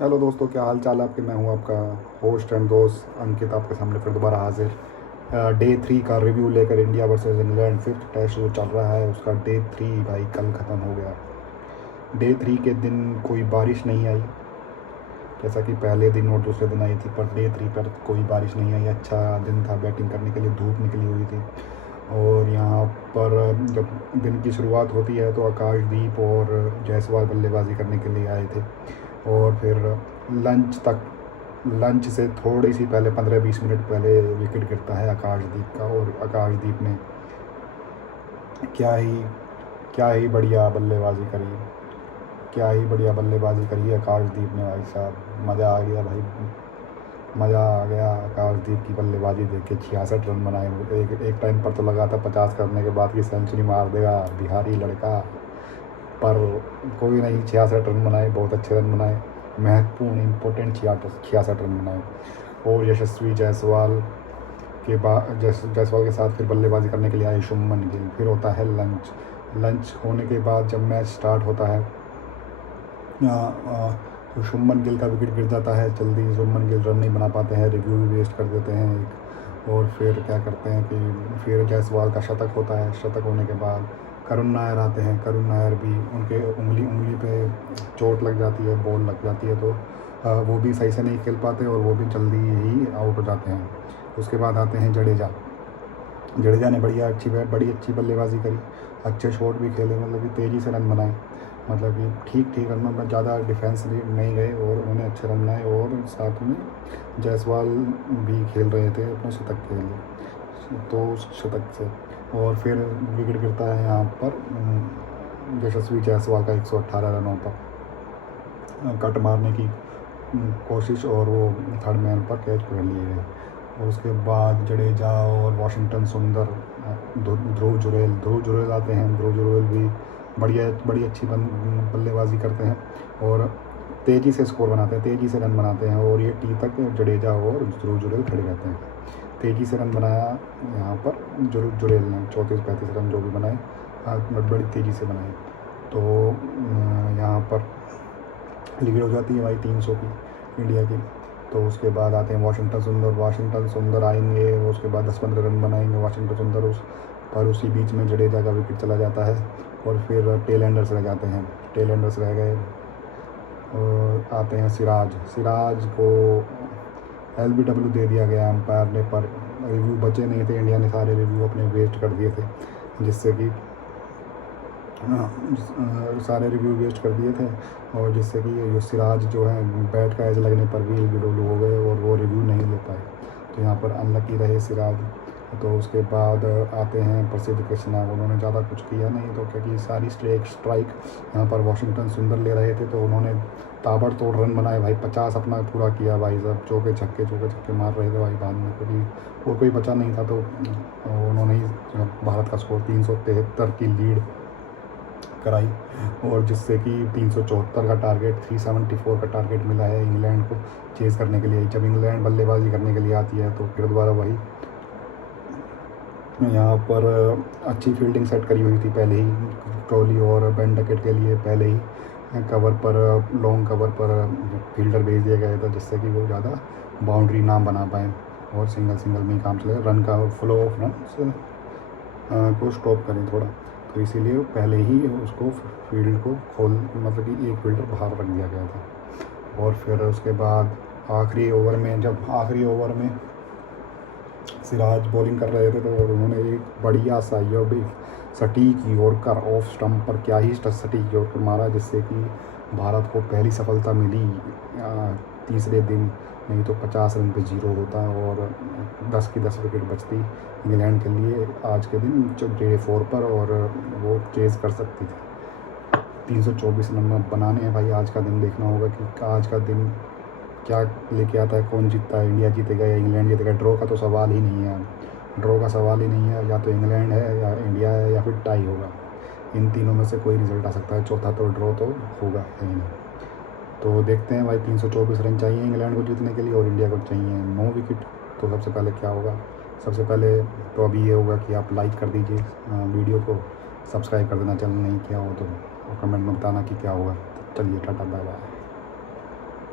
Hello दोस्तों, क्या हाल चाल है आपके। मैं हूं आपका होस्ट एंड दोस्त अंकित, आपके सामने फिर दोबारा हाजिर। डे 3 का रिव्यू लेकर India versus England fifth test जो चल रहा है उसका डे 3 भाई कल ख़त्म हो गया। डे 3 के दिन कोई बारिश नहीं आई, जैसा कि पहले दिन और दूसरे दिन आई थी, पर डे 3 पर कोई बारिश नहीं आई। अच्छा दिन था बैटिंग करने के लिए, धूप निकली हुई थी। और यहाँ पर जब दिन की शुरुआत होती है तो आकाशदीप और जायसवाल बल्लेबाजी करने के लिए आए थे। और फिर लंच से थोड़ी सी पहले 15-20 मिनट पहले विकेट गिरता है आकाशदीप का। और आकाशदीप ने क्या ही क्या ही बढ़िया बल्लेबाजी करी, क्या ही बढ़िया बल्लेबाजी करी है आकाशदीप ने भाई साहब। मज़ा आ गया भाई, मज़ा आ गया आकाशदीप की बल्लेबाजी देख के। 66 रन बनाए। एक टाइम पर तो लगा था 50 करने के बाद की सेंचुरी मार देगा बिहारी लड़का, पर कोई नहीं। 66 रन बनाए, बहुत अच्छे रन बनाए, महत्वपूर्ण इम्पोर्टेंट 66 रन बनाए। और यशस्वी जायसवाल के बाद जायसवाल के साथ फिर बल्लेबाजी करने के लिए आए शुभमन गिल। फिर होता है लंच होने के बाद जब मैच स्टार्ट होता है तो शुभमन गिल का विकेट गिर जाता है जल्दी। शुभमन गिल रन नहीं बना पाते हैं, रिव्यू भी वेस्ट कर देते हैं एक। और फिर क्या करते हैं कि फिर जायसवाल का शतक होता है। शतक होने के बाद करुण नायर आते हैं। करुण नायर भी, उनके उंगली पे चोट लग जाती है, बॉल लग जाती है, तो वो भी सही से नहीं खेल पाते और वो भी जल्दी ही आउट हो जाते हैं। उसके बाद आते हैं जडेजा। जडेजा ने बड़ी अच्छी बल्लेबाजी करी, अच्छे शॉट भी खेले, मतलब कि तेज़ी से रन बनाए, मतलब कि ठीक रन में, ज़्यादा डिफेंस नहीं गए और उन्होंने अच्छे रन बनाए। और साथ में जायसवाल भी खेल रहे थे अपने शतक के लिए, तो उस शतक से। और फिर विकेट गिरता है यहाँ पर यशस्वी जायसवाल का 118 रनों पर कट मारने की कोशिश, और वो थर्ड मैन पर कैच पकड़ लिए गए। और उसके बाद जडेजा और वाशिंगटन सुंदर, ध्रुव जुरैल आते हैं। ध्रुव जुरैल भी बड़ी अच्छी बल्लेबाजी करते हैं और तेज़ी से स्कोर बनाते हैं, तेज़ी से रन बनाते हैं। और ये टी तक जडेजा और ध्रुव जुरैल खड़े रहते हैं। तेज़ी से रन बनाया यहाँ पर जुरैल ने, 34-35 रन जो भी बनाए, बड़ी तेज़ी से बनाए। तो यहाँ पर लीड हो जाती है भाई 300 की इंडिया की। तो उसके बाद आते हैं वाशिंगटन सुंदर आएंगे, उसके बाद 10-15 रन बनाएंगे वाशिंगटन सुंदर। पर उसी बीच में जडेजा का विकेट चला जाता है और फिर टेल एंडर्स रह जाते हैं। टेल एंडर्स रह गए और आते हैं सिराज को LBW दे दिया गया अंपायर ने, पर रिव्यू बचे नहीं थे। इंडिया ने सारे रिव्यू अपने वेस्ट कर दिए थे, जिससे कि सारे रिव्यू वेस्ट कर दिए थे, और जिससे कि ये सिराज जो है बैट का एज लगने पर भी LBW हो गए और वो रिव्यू नहीं ले पाए। तो यहाँ पर अनलकी रहे सिराज। तो उसके बाद आते हैं प्रसिद्ध कृष्णा। उन्होंने ज़्यादा कुछ किया नहीं, तो क्योंकि सारी स्ट्राइक यहाँ पर वाशिंगटन सुंदर ले रहे थे, तो उन्होंने ताबड़तोड़ रन बनाए भाई। 50 अपना पूरा किया भाई साहब, चौके छक्के मार रहे थे भाई बाद में, क्योंकि और कोई बचा नहीं था। तो उन्होंने ही भारत का स्कोर 373 की लीड कराई, और जिससे कि 374 का टारगेट, 374 का टारगेट मिला है इंग्लैंड को चेज़ करने के लिए। जब इंग्लैंड बल्लेबाजी करने के लिए आती है तो फिर दोबारा वही यहाँ पर अच्छी फील्डिंग सेट करी हुई थी पहले ही, कोहली और बेन डकेट के लिए पहले ही लॉन्ग कवर पर फील्डर भेज दिया गया था, जिससे कि वो ज़्यादा बाउंड्री ना बना पाए और सिंगल में ही काम चले, रन का फ्लो ऑफ रन को स्टॉप करें थोड़ा। तो इसीलिए पहले ही उसको फील्ड को मतलब कि एक फील्डर बाहर रख दिया गया था। और फिर उसके बाद आखिरी ओवर में सिराज बॉलिंग कर रहे थे, तो उन्होंने एक बढ़िया सा सटीक यॉर्कर ऑफ स्टंप पर, क्या ही सटीक यॉर्कर मारा, जिससे कि भारत को पहली सफलता मिली तीसरे दिन। नहीं तो 50 रन पे 0 होता और 10 की 10 विकेट बचती इंग्लैंड के लिए आज के दिन डे 4 पर, और वो चेज़ कर सकती थी। 324 रन बनाने हैं भाई। आज का दिन देखना होगा कि आज का दिन क्या लेके आता है, कौन जीतता है, इंडिया जीतेगा या इंग्लैंड जीतेगा। ड्रॉ का तो सवाल ही नहीं है, या तो इंग्लैंड है या इंडिया है या फिर टाई होगा। इन तीनों में से कोई रिजल्ट आ सकता है, चौथा तो ड्रॉ तो होगा ही नहीं। तो देखते हैं भाई, 324 रन चाहिए इंग्लैंड को जीतने के लिए और इंडिया को चाहिए 9 विकेट। तो सबसे पहले क्या होगा, सबसे पहले तो अभी ये होगा कि आप लाइक कर दीजिए वीडियो को, सब्सक्राइब कर देना चैनल नहीं किया हो तो, और कमेंट में बताना कि क्या होगा। चलिए टाटा बाय बाय।